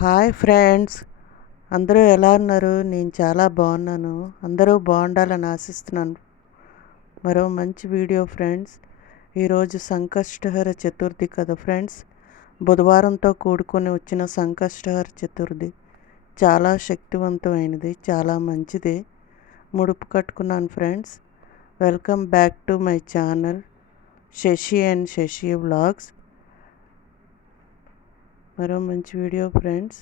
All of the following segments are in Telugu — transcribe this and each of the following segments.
హాయ్ ఫ్రెండ్స్, అందరూ ఎలా ఉన్నారు? నేను చాలా బాగున్నాను. అందరూ బాగుండాలని ఆశిస్తున్నాను. మరో మంచి వీడియో ఫ్రెండ్స్. ఈరోజు సంకష్టహర చతుర్థి కదా ఫ్రెండ్స్. బుధవారంతో కూడుకొని వచ్చిన సంకష్టహర చతుర్థి చాలా శక్తివంతమైనది, చాలా మంచిది. ముడుపు కట్టుకున్నాను friends. Welcome back to my channel Sashi and Sashi vlogs. మరో మంచి వీడియో ఫ్రెండ్స్.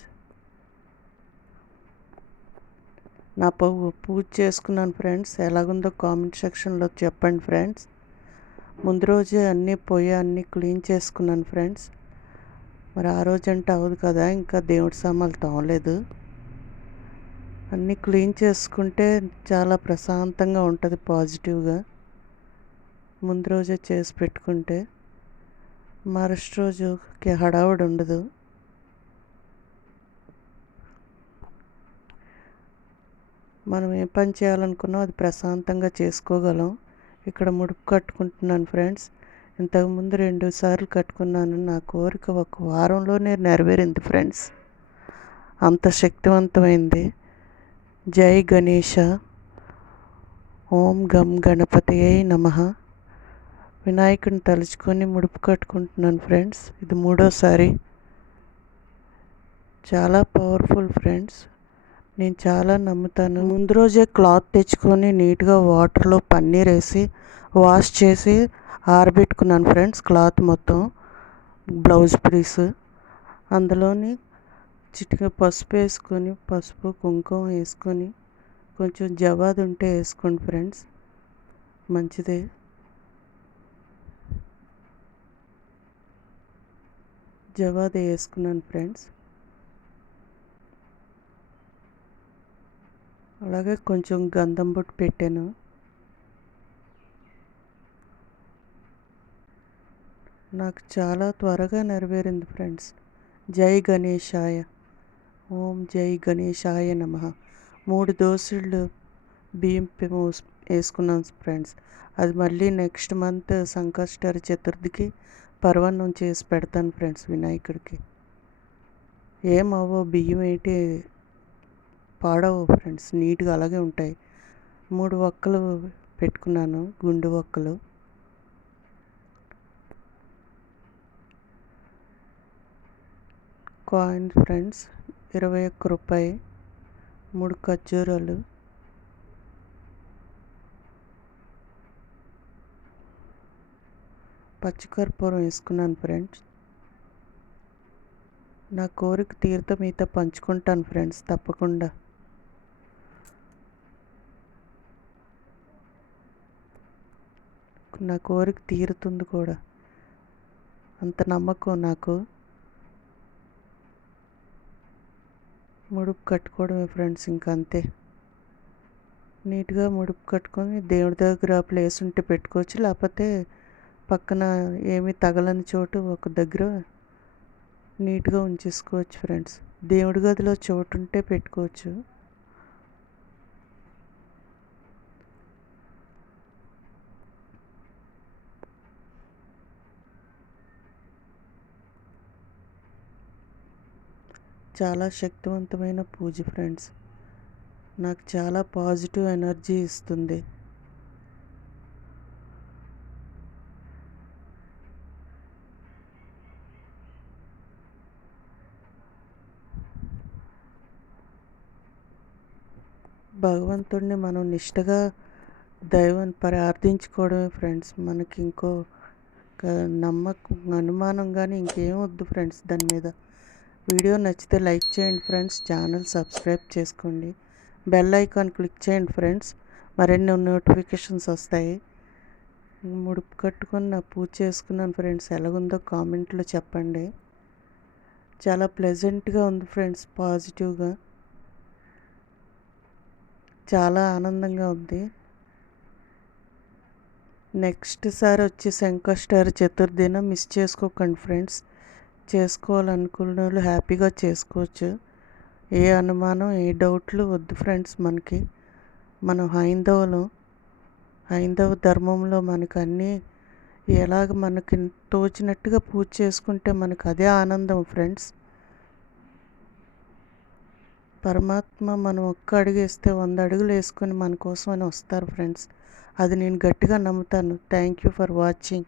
నా పూజ చేసుకున్నాను ఫ్రెండ్స్. ఎలాగుందో కామెంట్ సెక్షన్లో చెప్పండి ఫ్రెండ్స్. ముందు రోజే అన్నీ క్లీన్ చేసుకున్నాను ఫ్రెండ్స్. మరి ఆ రోజు అంటే అవ్వదు కదా, ఇంకా దేవుడి సామాన్లు తోమలేదు. అన్నీ క్లీన్ చేసుకుంటే చాలా ప్రశాంతంగా ఉంటుంది, పాజిటివ్గా. ముందు రోజే చేసి పెట్టుకుంటే మరుసటి రోజుకి హడావుడి ఉండదు. మనం ఏ పని చేయాలనుకున్నా అది ప్రశాంతంగా చేసుకోగలం. ఇక్కడ ముడుపు కట్టుకుంటున్నాను ఫ్రెండ్స్. ఇంతకుముందు 2 సార్లు కట్టుకున్నాను. నా కోరిక ఒక వారంలోనే నెరవేరింది ఫ్రెండ్స్. అంత శక్తివంతమైంది. జై గణేష. ఓం గం గణపతియే నమః. వినాయకుడిని తలుచుకొని ముడుపు కట్టుకుంటున్నాను ఫ్రెండ్స్. ఇది 3వసారి. చాలా పవర్ఫుల్ ఫ్రెండ్స్. నేను చాలా నమ్ముతాను. ముందు రోజే క్లాత్ తెచ్చుకొని నీట్గా వాటర్లో పన్నీర్ వేసి వాష్ చేసి ఆరబెట్టుకున్నాను ఫ్రెండ్స్. క్లాత్ మొత్తం బ్లౌజ్ పీస్ అందులోని చిటిక పసుపు వేసుకొని, పసుపు కుంకుమ వేసుకొని, కొంచెం జవాదు ఉంటే వేసుకోండి ఫ్రెండ్స్, మంచిదే. జవాదు వేసుకున్నాను ఫ్రెండ్స్. అలాగే కొంచెం గంధం బొట్టు పెట్టాను. నాకు చాలా త్వరగా నెరవేరింది ఫ్రెండ్స్. జై గణేశాయ. ఓం జై గణేశాయ నమః. 3 దోసెళ్ళు బియ్యం వేసుకున్నాను ఫ్రెండ్స్. అది మళ్ళీ నెక్స్ట్ మంత్ సంకష్టహర చతుర్థికి పరమాన్నం చేసి పెడతాను ఫ్రెండ్స్ వినాయకుడికి. ఏమవ్వో బియ్యం ఏంటి పాడవు ఫ్రెండ్స్, నీట్గా అలాగే ఉంటాయి. 3 వక్కలు పెట్టుకున్నాను, గుండు వక్కలు. కాయిన్ ఫ్రెండ్స్ 21 రూపాయి. 3 ఖర్జూరాలు, పచ్చికర్పూరం వేసుకున్నాను ఫ్రెండ్స్. నా కోరిక తీరితే మీతో పంచుకుంటాను ఫ్రెండ్స్, తప్పకుండా. నా కోరిక తీరుతుంది కూడా, అంత నమ్మకం నాకు. ముడుపు కట్టుకోవడమే ఫ్రెండ్స్, ఇంకా అంతే. నీట్గా ముడుపు కట్టుకొని దేవుడి దగ్గర ప్లేస్ ఉంటే పెట్టుకోవచ్చు, లేకపోతే పక్కన ఏమీ తగలని చోటు ఒక దగ్గర నీట్గా ఉంచేసుకోవచ్చు ఫ్రెండ్స్. దేవుడి గదిలో చోటు ఉంటే పెట్టుకోవచ్చు. చాలా శక్తివంతమైన పూజ ఫ్రెండ్స్. నాకు చాలా పాజిటివ్ ఎనర్జీ ఇస్తుంది. భగవంతుడిని మనం నిష్టగా దైవాన్ని ప్రార్థించుకోవడమే ఫ్రెండ్స్. మనకి ఇంకో నమ్మకం, అనుమానం కానీ ఇంకేం వద్దు ఫ్రెండ్స్ దాని మీద. వీడియో నచ్చితే లైక్ చేయండి ఫ్రెండ్స్. ఛానల్ సబ్స్క్రైబ్ చేసుకోండి. బెల్ ఐకాన్ క్లిక్ చేయండి ఫ్రెండ్స్. మరిన్ని నోటిఫికేషన్స్ వస్తాయి. ముడుపు కట్టుకొని నా పూజ చేసుకున్నాను ఫ్రెండ్స్. ఎలాగుందో కామెంట్లో చెప్పండి. చాలా ప్లెజెంట్గా ఉంది ఫ్రెండ్స్, పాజిటివ్గా. చాలా ఆనందంగా ఉంది. నెక్స్ట్ సారి వచ్చి సంకష్టహర చతుర్థిన మిస్ చేసుకోకండి ఫ్రెండ్స్. చేసుకోవాలనుకున్న వాళ్ళు హ్యాపీగా చేసుకోవచ్చు. ఏ అనుమానం, ఏ డౌట్లు వద్దు ఫ్రెండ్స్. మనకి మనం హైందవ ధర్మంలో మనకు అన్నీ ఎలాగ మనకి తోచినట్టుగా పూజ చేసుకుంటే మనకు అదే ఆనందం ఫ్రెండ్స్. పరమాత్మ మనం ఒక్క అడుగేస్తే 100 అడుగులు వేసుకొని మన కోసం అని వస్తారు ఫ్రెండ్స్. అది నేను గట్టిగా నమ్ముతాను. Thank you for watching.